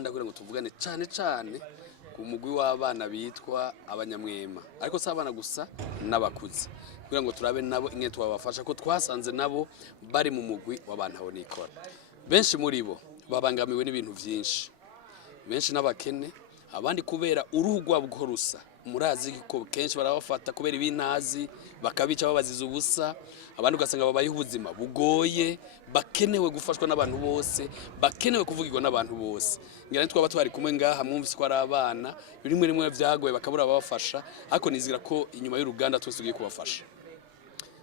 ruganda kugira ngo tuvugane cane ku mugwi w'abana bitwa abanyamwema, ariko si abana gusa n'abakuze, kugira ngo turabe nabo ingene twabafasha ko twasanze nabo bari mu mugwi w'abantu aho nikora. Benshi muri bo babangamiwe n'ibintu vyinshi, benshi n'abakene, abandi kubera uruhu rwabo uko rusa. Murazi ko kenshi barabafata kubera ibintazi bakabica babaziza ubusa, abandi ugasanga babayeho ubuzima bugoye, bakenewe gufashwa n'abantu bose, bakenewe kuvugirwa n'abantu bose. Ngira twaba twari kumwe ngaha mwumvise ko ari abana rimwe vyagoye bakabura babafasha, ariko nizira ko inyuma y'uruganda twese tugiye kubafasha.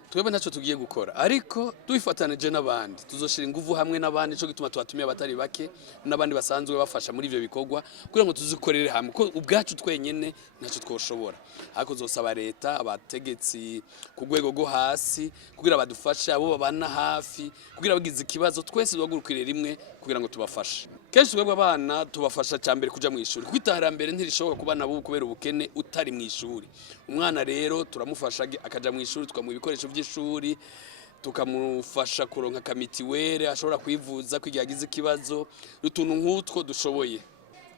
Twebwe ntacyo tugiye gukora, ariko tubifatanije n'abandi tuzoshira ingufu hamwe n'abandi, cyo gituma twatumiye abatari bake n'abandi basanzwe bafasha muri ivyo bikorwa kugira ngo tuzikorere hamwe, ko ubwacu twenyene ntacyo twoshobora. Ariko zosaba leta, abategetsi ku rwego rwo hasi kugira badufashe, abo babana hafi kugira bagize ikibazo twese duhagurukire rimwe kugira ngo tubafashe. Kenshi twebwe abana tubafasha cyambere kuja mu ishuri, kwitahara mbere ntirishoboka kubana nabo kubera ubukene utari mu ishuri. Umwana rero turamufasha akaja mu ishuri, tukamuha ibikoresho by'ishuri, tukamufasha kuronka kamitiwere ashobora kwivuza kwigira agize ikibazo, utuntu nk'utwo dushoboye.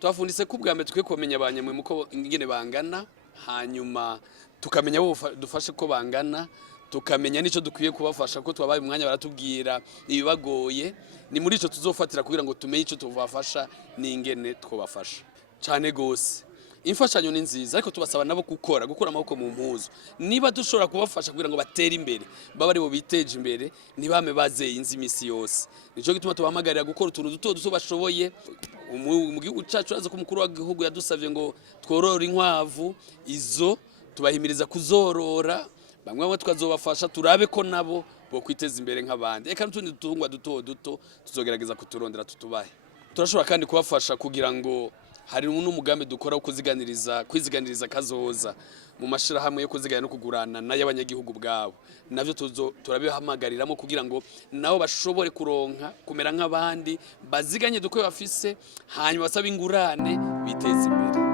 Twafundise ko ubwa mbere tukwiye kumenya abanyamwe muko ingene bangana, hanyuma tukamenya abo dufashe ko bangana, tukamenya nico dukwiye kubafasha ko twabaye umwanya baratubwira ibibagoye. Ni muri ico tuzofatira kugira ngo tumenye ico tubafasha n'ingene twobafasha cyane gose. Imfashanyo ni nziza, ariko tubasaba nabo gukora amaboko mu mpuzu. Niba dushobora kubafasha kugira ngo batere imbere, baba ari bo biteje imbere, ntibame bazeye inzi imisi yose. Nico gituma tubahamagarira gukora utuntu duto bashoboye. Mu gihugu cyacu aza ko umukuru w'igihugu yadusavye ngo tworora inkwavu, izo tubahimiriza kuzorora, bamwe tukazobafasha turabe ko nabo bo kwiteza imbere nk'abandi. Eka n'utundi dutungwa duto tuzogerageza kuturondera tutubahe. Turashobora kandi kubafasha kugira ngo hari n'umugambi dukora wo kwiziganiriza kazoza mu mashira hamwe yo kuzigana no kugurana n'abanyagihugu bwabo. Navyo turabihamagariramu kugira ngo nabo bashobore kuronka kumera nk'abandi, baziganye dukwe bafise, hanyuma basaba ingurane biteza imbere.